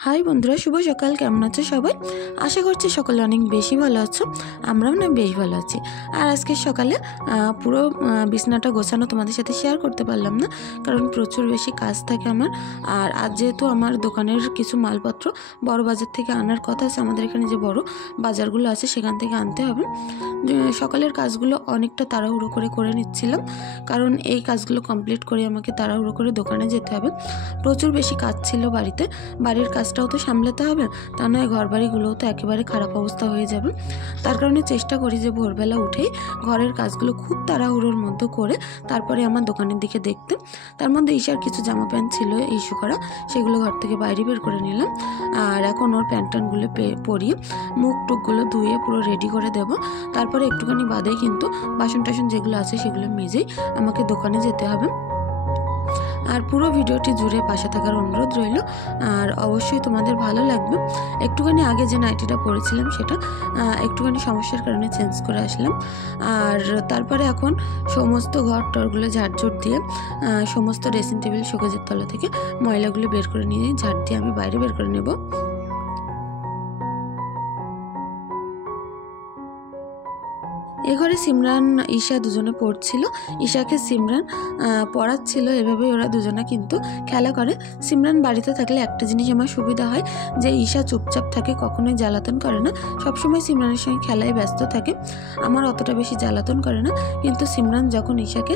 High बंधुरा शुभ सकाल केमन आछो सबाई आशा करछि सकले अनेक बेशी भालो आछो आमराओ ना बेश भालो आछि। आर आजके सकाले पुरो बिछनाटा गोछानो तोमादेर साथे शेयार करते पारलाम ना कारण प्रचुर बेशी काज थाके आमार। आर आज जेहेतु आमार दोकानेर किछु मालपत्र बड़ बाजार थेके आनार कथा आछे, आमादेर एखाने जे बड़ बाजारगुलो आछे सेखान थेके आनते होबे। सकालेर काजगुलो अनेकटा ताड़ाहुड़ो करे निচ্ছিলাম कारण এই কাজগুলো কমপ্লিট করে আমাকে তাড়াহুড়ো করে দোকানে যেতে হবে। প্রচুর বেশি কাজ ছিল বাড়িতে, বাড়ির কাজটাও তো সামলাতে হবে, তা নয় ঘরবাড়িগুলোও তো একেবারে খারাপ অবস্থা হয়ে যাবে। তার কারণে চেষ্টা করি যে ভোরবেলা উঠেই ঘরের কাজগুলো খুব তাড়াহুড়োর মধ্যে করে তারপরে আমার দোকানের দিকে দেখতে। তার মধ্যে ঈশার কিছু জামা প্যান্ট ছিল ইস্যু করা, সেগুলো ঘর থেকে বাইরে বের করে নিলাম। আর এখন ওর প্যান্ট ট্যান্টগুলো পরিয়ে মুখ টুকগুলো ধুয়ে পুরো রেডি করে দেব। তারপরে একটুখানি বাদেই কিন্তু বাসন টাসন যেগুলো আছে সেগুলো মেজেই আমাকে দোকানে যেতে হবে। আর পুরো ভিডিওটি জুড়ে পাশে থাকার অনুরোধ রইল। আর অবশ্যই তোমাদের ভালো লাগবে। একটুখানি আগে যে নাইটিটা পরেছিলাম সেটা একটুখানি সমস্যার কারণে চেঞ্জ করে আসলাম। আর তারপরে এখন সমস্ত ঘর টরগুলো ঝাড়ঝুট দিয়ে সমস্ত ড্রেসিং টেবিল শোকেজের তলা থেকে ময়লাগুলো বের করে নিয়ে ঝাড় দিয়ে আমি বাইরে বের করে নেব। এ ঘরে সিমরান ঈশা দুজনে পড়ছিল। ঈশাকে সিমরান পড়াচ্ছিল, এভাবেই ওরা দুজনে কিন্তু খেলা করে। সিমরান বাড়িতে থাকলে একটা জিনিস আমার সুবিধা হয় যে ঈশা চুপচাপ থাকে, কখনোই জ্বালাতন করে না, সবসময় সিমরানের সঙ্গে খেলায় ব্যস্ত থাকে। আমার অতটা বেশি জ্বালাতন করে না, কিন্তু সিমরান যখন ঈশাকে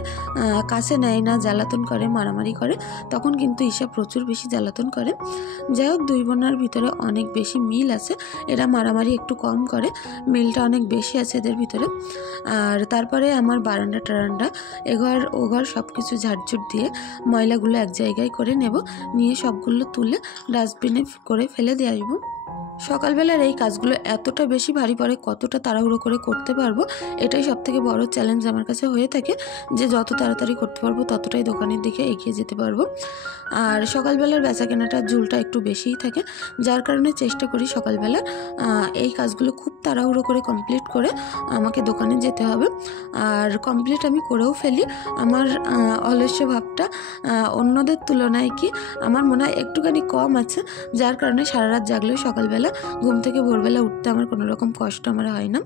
কাছে নেয় না, জ্বালাতন করে, মারামারি করে, তখন কিন্তু ঈশা প্রচুর বেশি জ্বালাতন করে। যাই হোক, দুই বোনার ভিতরে অনেক বেশি মিল আছে, এরা মারামারি একটু কম করে, মিলটা অনেক বেশি আছে এদের ভিতরে। আর তারপরে আমার বারান্দা টারান্দা এঘর ওঘর সব কিছু ঝাড়ঝুট দিয়ে ময়লাগুলো এক জায়গায় করে নেব, নিয়ে সবগুলো তুলে ডাস্টবিনে করে ফেলে দিয়ে আসবো। সকালবেলার এই কাজগুলো এতটা বেশি ভারী পড়ে, কতটা তাড়াহুড়ো করে করতে পারবো এটাই সবথেকে বড় চ্যালেঞ্জ আমার কাছে হয়ে থাকে, যে যত তাড়াতাড়ি করতে পারবো ততটাই দোকানের দিকে এগিয়ে যেতে পারবো। আর সকালবেলার বেচা কেনাটার ঝুলটা একটু বেশিই থাকে, যার কারণে চেষ্টা করি সকালবেলা এই কাজগুলো খুব তাড়াহুড়ো করে কমপ্লিট করে আমাকে দোকানে যেতে হবে। আর কমপ্লিট আমি করেও ফেলি। আমার অলস্য ভাবটা অন্যদের তুলনায় কি আমার মনে হয় একটুখানি কম আছে, যার কারণে সারা রাত জাগলেও সকালবেলা ঘুম থেকে ভোরবেলা উঠতে আমার কোনো রকম কষ্ট আমার হয় না।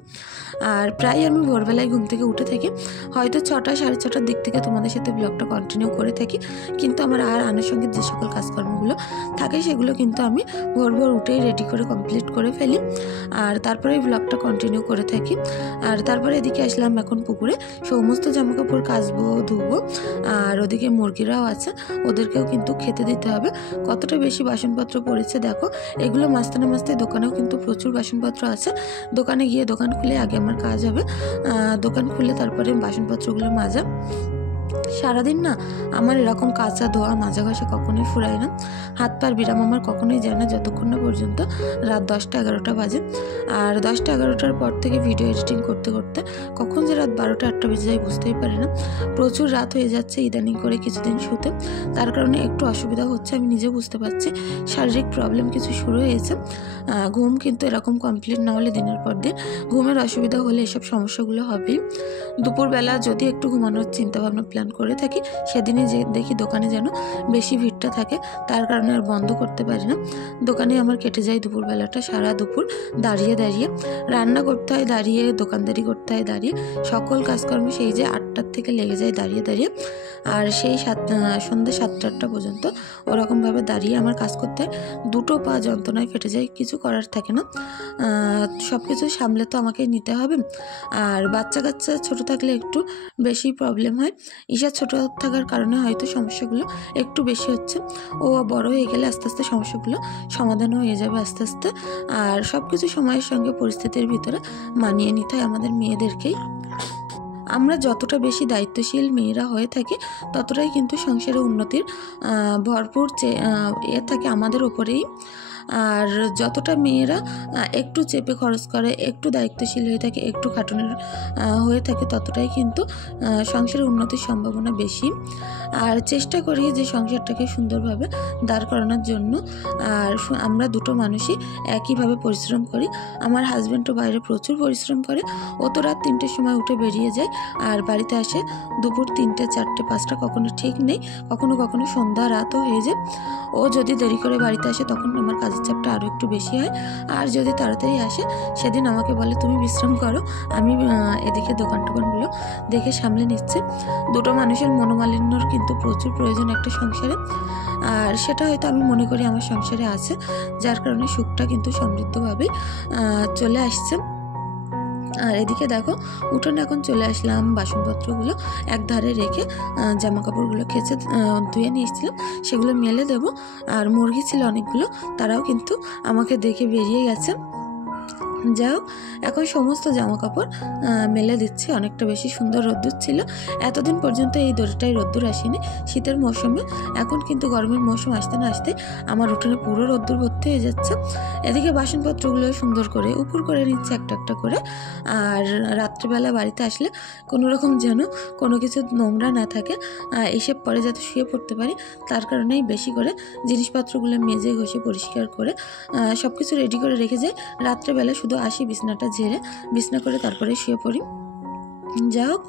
আর প্রায় আমি ভোরবেলায় ঘুম থেকে উঠে থাকি, হয়তো 6টা সাড়ে 6টার দিক থেকে তোমাদের সাথে ব্লগটা কন্টিনিউ করে থাকি, কিন্তু আমার আর আনুষঙ্গিক যে সকল কাজকর্মগুলো থাকে সেগুলো কিন্তু আমি ভোর ভোর উঠেই রেডি করে কমপ্লিট করে ফেলি। আর তারপরে এই ব্লগটা কন্টিনিউ করে থাকি। আর তারপরে এদিকে আসলাম এখন পুকুরে, সমস্ত জামাকাপড় কাচবো, ধুবো। আর ওদিকে মুরগিরাও আছে, ওদেরকেও কিন্তু খেতে দিতে হবে। কতটা বেশি বাসনপত্র পড়েছে দেখো, এগুলো মাঝতে দোকানেও কিন্তু প্রচুর বাসনপত্র আছে। দোকানে গিয়ে দোকান খুলে আগে আমার কাজ হবে, দোকান খুলে তারপরে বাসনপত্রগুলো মাজা। সারাদিন না আমার এরকম কাঁচা ধোয়া মাজা ঘষা কখনোই ফুরায় না, হাত পার বিরাম আমার কখনোই যায় না যতক্ষণ না পর্যন্ত রাত 10টা 11টা বাজে। আর 10টা 11টার পর থেকে ভিডিও এডিটিং করতে করতে কখন যে রাত 12টা 1টা বেজে যায় বুঝতেই পারি না। প্রচুর রাত হয়ে যাচ্ছে ইদানিং করে কিছুদিন শুতে, তার কারণে একটু অসুবিধা হচ্ছে, আমি নিজে বুঝতে পারছি শারীরিক প্রবলেম কিছু শুরু হয়েছে। ঘুম কিন্তু এরকম কমপ্লিট না হলে দিনের পর দিন ঘুমের অসুবিধা হলে এসব সমস্যাগুলো হবেই। দুপুরবেলা যদি একটু ঘুমানোর চিন্তাভাবনা প্ল্যান করে থাকি, সেদিনে যে দেখি দোকানে যেন বেশি ভিড়টা থাকে, তার কারণে আর বন্ধ করতে পারি না। দোকানে আমার কেটে যায় দুপুরবেলাটা সারা দুপুর দাঁড়িয়ে দাঁড়িয়ে, রান্না করতে হয় দাঁড়িয়ে, দোকানদারি করতে হয় দাঁড়িয়ে, সকল কাজকর্ম সেই যে 8টার থেকে লেগে যায় দাঁড়িয়ে দাঁড়িয়ে। আর সেই সন্ধ্যে 7টা 8টা পর্যন্ত ওরকমভাবে দাঁড়িয়ে আমার কাজ করতে হয়। দুটো পা যন্ত্রণায় ফেটে যায়, কিছু করার থাকে না, সব কিছু সামলে তো আমাকে নিতে হবে। আর বাচ্চা কাচ্চা ছোটো থাকলে একটু বেশি প্রবলেম হয়, ঈশা ছোটো থাকার কারণে হয়তো সমস্যাগুলো একটু বেশি হচ্ছে। ও বড় হয়ে গেলে আস্তে আস্তে সমস্যাগুলো সমাধান হয়ে যাবে আস্তে আস্তে। আর সব কিছু সময়ের সঙ্গে পরিস্থিতির ভিতরে মানিয়ে নিতে হয় আমাদের মেয়েদেরকেই। আমরা যতটা বেশি দায়িত্বশীল মেয়েরা হয়ে থাকি ততটাই কিন্তু সংসারে উন্নতির ভরপুর থাকে আমাদের ওপরেই। আর যতটা মেয়েরা একটু চেপে খরচ করে, একটু দায়িত্বশীল হয়ে থাকে, একটু খাটুনের হয়ে থাকে, ততটাই কিন্তু সংসারের উন্নতির সম্ভাবনা বেশি। আর চেষ্টা করি যে সংসারটাকে সুন্দরভাবে দাঁড় করানোর জন্য। আর আমরা দুটো মানুষই একইভাবে পরিশ্রম করি। আমার হাজব্যান্ডও বাইরে প্রচুর পরিশ্রম করে, ও তো রাত 3টের সময় উঠে বেরিয়ে যায় আর বাড়িতে আসে দুপুর 3টে 4টে 5টা, কখনো ঠিক নেই, কখনো কখনো সন্ধ্যা রাতও হয়ে যায়। ও যদি দেরি করে বাড়িতে আসে তখন আমার কাজের কাজের চাপটা আরও একটু বেশি হয়। আর যদি তাড়াতাড়ি আসে সেদিন আমাকে বলে তুমি বিশ্রাম করো, আমি এদিকে দোকান টোকানগুলো দেখে সামলে নিচ্ছি। দুটো মানুষের মনোমালিন্যর কিন্তু প্রচুর প্রয়োজন একটা সংসারে, আর সেটা হয়তো আমি মনে করি আমার সংসারে আছে, যার কারণে সুখটা কিন্তু সমৃদ্ধভাবেই চলে আসছে। আর এদিকে দেখো উঠোনে এখন চলে আসলাম, বাসনপত্রগুলো এক ধারে রেখে জামা কাপড়গুলো খেঁচে ধুয়ে নিয়ে এসেছিলাম সেগুলো মেলে দেব। আর মুরগি ছিল অনেকগুলো, তারাও কিন্তু আমাকে দেখে বেরিয়ে গেছে। যাই হোক, এখন সমস্ত জামা কাপড় মেলে দিচ্ছি। অনেকটা বেশি সুন্দর রোদ্দুর ছিল, এতদিন পর্যন্ত এই দড়িটাই রোদ্দুর আসেনি শীতের মৌসুমে। এখন কিন্তু গরমের মৌসুম আসতে না আসতে আমার উঠোনে পুরো রোদ্দুর ভর্তি হয়ে যাচ্ছে। এদিকে বাসনপত্রগুলো সুন্দর করে উপর করে নিচ্ছে একটা একটা করে। আর রাত্রেবেলা বাড়িতে আসলে কোনো রকম যেন কোনো কিছু নোংরা না থাকে, এসে পরে যাতে শুয়ে পড়তে পারি, তার কারণেই বেশি করে জিনিসপত্রগুলো মেজে ঘষে পরিষ্কার করে সব কিছু রেডি করে রেখে যাই। রাত্রেবেলা শুধু আসি, বিছনাটা ঝেড়ে বিছনা করে তারপরে শুয়ে পড়ি। যাই হোক,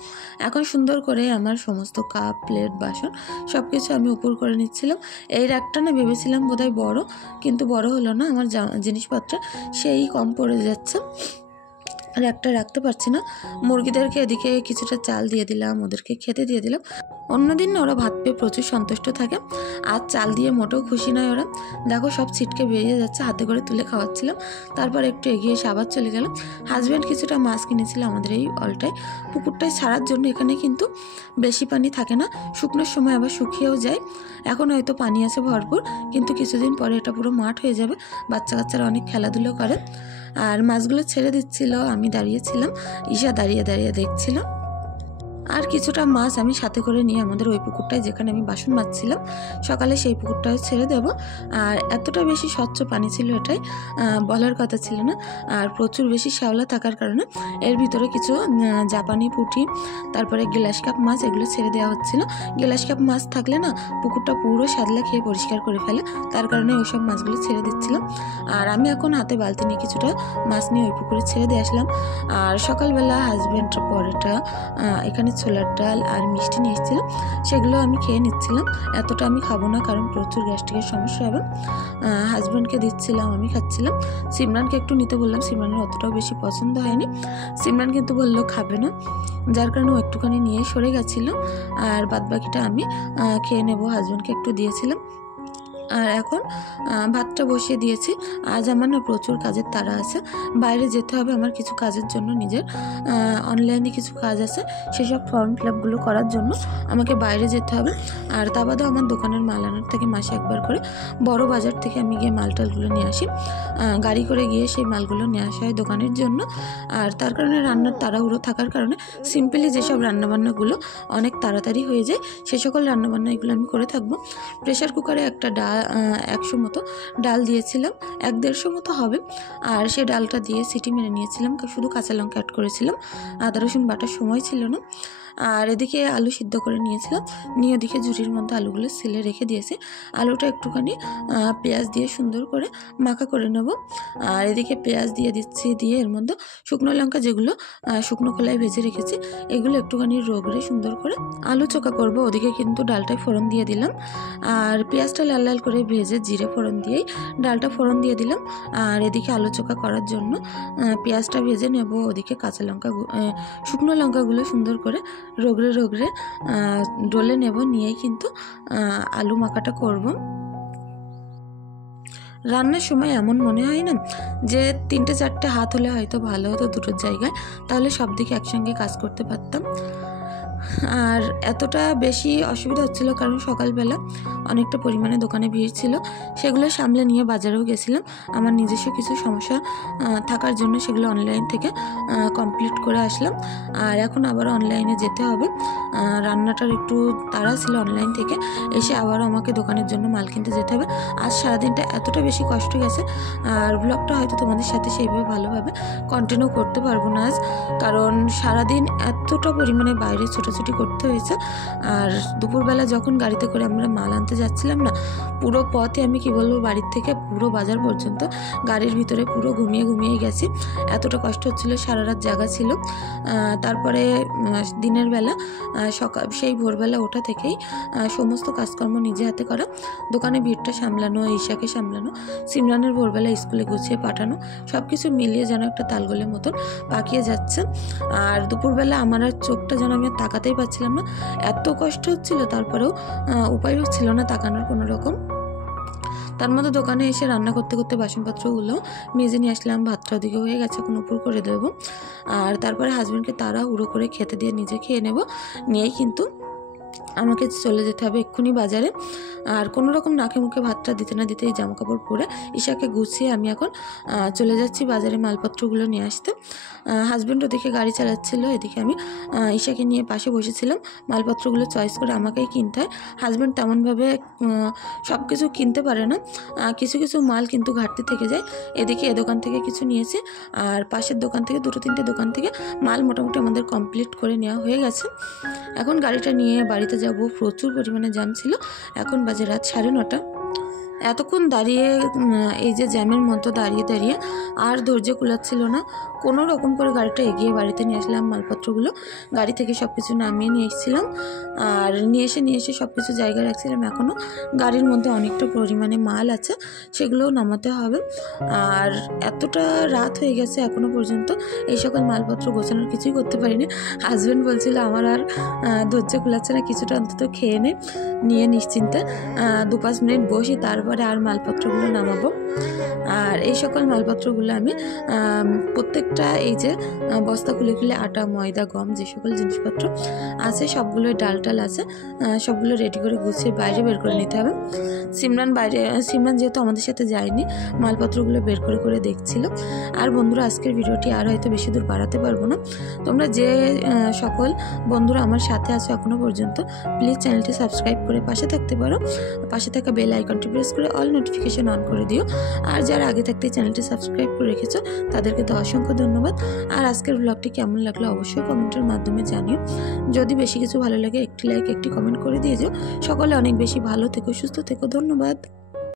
এখন সুন্দর করে আমার সমস্ত কাপ প্লেট বাসন সব কিছু আমি উপর করে নিচ্ছিলাম। এই র্যাকটা না ভেবেছিলাম বোধহয় বড়, কিন্তু বড় হলো না, আমার জিনিসপত্র সেই কম পড়ে যাচ্ছে, র্যাকটা রাখতে পারছি না। মুরগিদেরকে এদিকে কিছুটা চাল দিয়ে দিলাম, ওদেরকে খেতে দিয়ে দিলাম। অন্যদিন না ওরা ভাত পেয়ে প্রচুর সন্তুষ্ট থাকে, আর চাল দিয়ে মোটেও খুশি নয় ওরা। দেখো সব ছিটকে বেরিয়ে যাচ্ছে, হাতে করে তুলে খাওয়াচ্ছিলাম। তারপর একটু এগিয়ে এসে আবার চলে গেলাম। হাজব্যান্ড কিছুটা মাছ কিনেছিল আমাদের এই অলটায়, পুকুরটায় ছাড়ার জন্য। এখানে কিন্তু বেশি পানি থাকে না, শুকনোর সময় আবার শুকিয়েও যায়। এখন হয়তো পানি আছে ভরপুর, কিন্তু কিছুদিন পরে এটা পুরো মাঠ হয়ে যাবে, বাচ্চা কাচ্চারা অনেক খেলাধুলো করে। আর মাছগুলো ছেড়ে দিচ্ছিল, আমি দাঁড়িয়েছিলাম, ঈশা দাঁড়িয়ে দাঁড়িয়ে দেখছিল। আর কিছুটা মাছ আমি সাথে করে নিয়ে আমাদের ওই পুকুরটায়, যেখানে আমি বাসন মাজছিলাম সকালে, সেই পুকুরটাও ছেড়ে দেব। আর এতটা বেশি স্বচ্ছ পানি ছিল এটাই বলার কথা ছিল না। আর প্রচুর বেশি শ্যাওলা থাকার কারণে এর ভিতরে কিছু জাপানি পুঁটি, তারপরে গ্লাস কাপ মাছ, এগুলো ছেড়ে দেওয়া হচ্ছিল। গ্লাস কাপ মাছ থাকলে না পুকুরটা পুরো সাদলা খেয়ে পরিষ্কার করে ফেলে, তার কারণে ওইসব মাছগুলো ছেড়ে দিচ্ছিলাম। আর আমি এখন হাতে বালতি নিয়ে কিছুটা মাছ নিয়ে ওই পুকুরে ছেড়ে দিয়ে আসলাম। আর সকালবেলা হাজব্যান্ড পরোটা, এখানে ছোলার ডাল আর মিষ্টি নিয়ে এসেছিলাম, সেগুলো আমি খেয়ে নিচ্ছিলাম। এতটা আমি খাবো না, কারণ প্রচুর গ্যাস্ট্রিকের সমস্যা হবে। হাজব্যান্ডকে দিচ্ছিলাম, আমি খাচ্ছিলাম। সিমরানকে একটু নিতে বললাম, সিমরানের অতটাও বেশি পছন্দ হয়নি। সিমরান কিন্তু বললো খাবে না, যার কারণে ও একটুখানি নিয়ে সরে গেছিলো। আর বাদবাকিটা আমি খেয়ে নেবো, হাজব্যান্ডকে একটু দিয়েছিলাম। আর এখন ভাতটা বসিয়ে দিয়েছি। আজ আমার না প্রচুর কাজের তাড়া আছে, বাইরে যেতে হবে আমার কিছু কাজের জন্য, নিজের অনলাইনে কিছু কাজ আছে, সেসব ফর্ম ফিল আপগুলো করার জন্য আমাকে বাইরে যেতে হবে। আর তা বাদেও আমার দোকানের মাল আনার থেকে মাসে একবার করে বড় বাজার থেকে আমি গিয়ে মালটালগুলো নিয়ে আসি, গাড়ি করে গিয়ে সেই মালগুলো নিয়ে আসা হয় দোকানের জন্য। আর তার কারণে রান্নার তাড়াহুড়ো থাকার কারণে সিম্পলি যেসব রান্নাবান্নাগুলো অনেক তাড়াতাড়ি হয়ে যায়, সে সকল রান্নাবান্না এগুলো আমি করে থাকবো। প্রেশার কুকারে একটা 100 মতো ডাল দিয়েছিলাম, 1-150 মতো হবে। আর সেই ডালটা দিয়ে সিটি মেরে নিয়েছিলাম, শুধু কাঁচা লঙ্কা অ্যাড করেছিলাম, আদা রসুন বাটার সময় ছিল না। আর এদিকে আলু সিদ্ধ করে নিয়েছিলাম, নিয়ে ওদিকে ঝুড়ির মধ্যে আলুগুলো সেলে রেখে দিয়েছি। আলুটা একটুখানি পেঁয়াজ দিয়ে সুন্দর করে মাখা করে নেব। আর এদিকে পেঁয়াজ দিয়ে দিচ্ছি, দিয়ে এর মধ্যে শুকনো লঙ্কা, যেগুলো শুকনো খোলায় ভেজে রেখেছি, এগুলো একটুখানি রগড়ে সুন্দর করে আলু চোখা করব। ওদিকে কিন্তু ডালটায় ফোড়ন দিয়ে দিলাম, আর পেঁয়াজটা লাল লাল করে ভেজে জিরে ফোড়ন দিয়েই ডালটা ফোড়ন দিয়ে দিলাম। আর এদিকে আলু চোখা করার জন্য পেঁয়াজটা ভেজে নেব, ওদিকে কাঁচা লঙ্কা, শুকনো লঙ্কাগুলো সুন্দর করে রগড়ে রগড়ে ডলে নেব, নিয়েই কিন্তু আলু মাখাটা করব। রান্নার সময় এমন মনে হয় না যে 3-4টে হাত হলে হয়তো ভালো হতো দুটোর জায়গায়, তাহলে সব দিকে একসঙ্গে কাজ করতে পারতাম। আর এতটা বেশি অসুবিধা হচ্ছিল কারণ সকালবেলা অনেকটা পরিমাণে দোকানে ভিড় ছিল, সেগুলো সামলে নিয়ে বাজারেও গেছিলাম। আমার নিজস্ব কিছু সমস্যা থাকার জন্য সেগুলো অনলাইন থেকে কমপ্লিট করে আসলাম। আর এখন আবার অনলাইনে যেতে হবে, রান্নাটার একটু তাড়া ছিল অনলাইন থেকে এসে, আবারও আমাকে দোকানের জন্য মাল কিনতে যেতে হবে। আজ সারাদিনটা এতটা বেশি কষ্ট গেছে, আর ব্লগটা হয়তো তোমাদের সাথে সেইভাবে ভালোভাবে কন্টিনিউ করতে পারবো না আজ, কারণ সারাদিন এতটা পরিমাণে বাইরে ছোটো ছোটাছুটি করতে হয়েছে। আর দুপুরবেলা যখন গাড়িতে করে আমরা মাল আনতে যাচ্ছিলাম না, পুরো পথে আমি কি বলবো, বাড়ির থেকে পুরো বাজার পর্যন্ত গাড়ির ভিতরে পুরো ঘুমিয়ে গেছি, এতটা কষ্ট হচ্ছিল। সারা রাত জাগা ছিল। তারপরে দিনের বেলা সেই ভোরবেলা ওঠা থেকেই সমস্ত কাজকর্ম নিজে হাতে করা, দোকানে ভিড়টা সামলানো, ঈশাকে সামলানো, সিমরানের ভোরবেলা স্কুলে গুছিয়ে পাঠানো, সব কিছু মিলিয়ে যেন একটা তালগোলের মতন পাকিয়ে যাচ্ছে। আর দুপুরবেলা আমার আর চোখটা যেন আমি তাকাতেই পারছিলাম না, এত কষ্ট হচ্ছিল। তারপরেও উপায় ছিল না তাকানোর কোনো রকম। তার মধ্যে দোকানে এসে রান্না করতে করতে বাসনপত্রগুলো মেজে নিয়ে আসলাম। ভাতটা ওদিকে হয়ে গেছে, এখন উপর করে দেবো। আর তারপরে হাজব্যান্ডকে তারা হুড়ো করে খেতে দিয়ে নিজে খেয়ে নেব, নিয়েই কিন্তু আমাকে চলে যেতে হবে এক্ষুনি বাজারে। আর কোনো রকম নাকে মুখে ভাতটা দিতে না দিতেই জামা কাপড় পরে ঈশাকে গুছিয়ে আমি এখন চলে যাচ্ছি বাজারে মালপত্রগুলো নিয়ে আসতে। হাজব্যান্ড ওদিকে গাড়ি চালাচ্ছিল, এদিকে আমি ঈশাকে নিয়ে পাশে বসেছিলাম। মালপত্রগুলো চয়েস করে আমাকেই কিনতে হয়। হাজব্যান্ড তেমনভাবে সব কিছু কিনতে পারে না, কিছু কিছু মাল কিন্তু ঘাটতি থেকে যায়। এদিকে এ দোকান থেকে কিছু নিয়েছে, আর পাশের দোকান থেকে 2-3টে দোকান থেকে মাল মোটামুটি আমাদের কমপ্লিট করে নেওয়া হয়ে গেছে। এখন গাড়িটা নিয়ে বাড়িতে যাব। প্রচুর পরিমাণে জ্যাম ছিল। এখন বাজে রাত 9:30। এতক্ষণ দাঁড়িয়ে এই যে জ্যামের মতো দাঁড়িয়ে আর ধৈর্য কুলাচ্ছিল না। কোনো রকম করে গাড়িটা এগিয়ে বাড়িতে নিয়ে আসলাম। মালপত্রগুলো গাড়ি থেকে সব কিছু নামিয়ে নিয়ে এসেছিলাম, আর নিয়ে এসে সব কিছু জায়গায় রাখছিলাম। এখনও গাড়ির মধ্যে অনেকটা পরিমাণে মাল আছে, সেগুলোও নামাতে হবে। আর এতটা রাত হয়ে গেছে, এখনও পর্যন্ত এই সকল মালপত্র গোছানোর কিছুই করতে পারিনি। হাজব্যান্ড বলছিল আমার আর ধৈর্য কুলাচ্ছে না, কিছুটা অন্তত খেয়ে নিয়ে নিশ্চিন্তে 2-5 মিনিট বসি, তারপরে আর মালপত্রগুলো নামাবো। আর এই সকল মালপত্রগুলো আমি প্রত্যেকটা এই যে বস্তা খুলে আটা, ময়দা, গম, যে সকল জিনিসপত্র আছে সবগুলো, ডাল আছে, সবগুলো রেডি করে গুছিয়ে বাইরে বের করে নিতে হবে। সিমরান যেহেতু আমাদের সাথে যায়নি, মালপত্রগুলো বের করে দেখছিল। আর বন্ধুরা, আজকের ভিডিওটি আর হয়তো বেশি দূর বাড়াতে পারবো না। তোমরা যে সকল বন্ধুরা আমার সাথে আছো এখনো পর্যন্ত, প্লিজ চ্যানেলটি সাবস্ক্রাইব করে পাশে থাকতে পারো। পাশে থাকা বেল আইকনটি প্রেস করে অল নোটিফিকেশন অন করে দিও। আর যারা আগে থাকতে চ্যানেলটি সাবস্ক্রাইব করে রেখেছো তাদেরকে তো অসংখ্য ধন্যবাদ। আর আজকের ব্লগটি কেমন লাগলো অবশ্যই কমেন্টের মাধ্যমে জানিও। যদি বেশি কিছু ভালো লাগে একটি লাইক, একটি কমেন্ট করে দিয়ে যাও। সকলে অনেক বেশি ভালো থেকো, সুস্থ থেকো। ধন্যবাদ।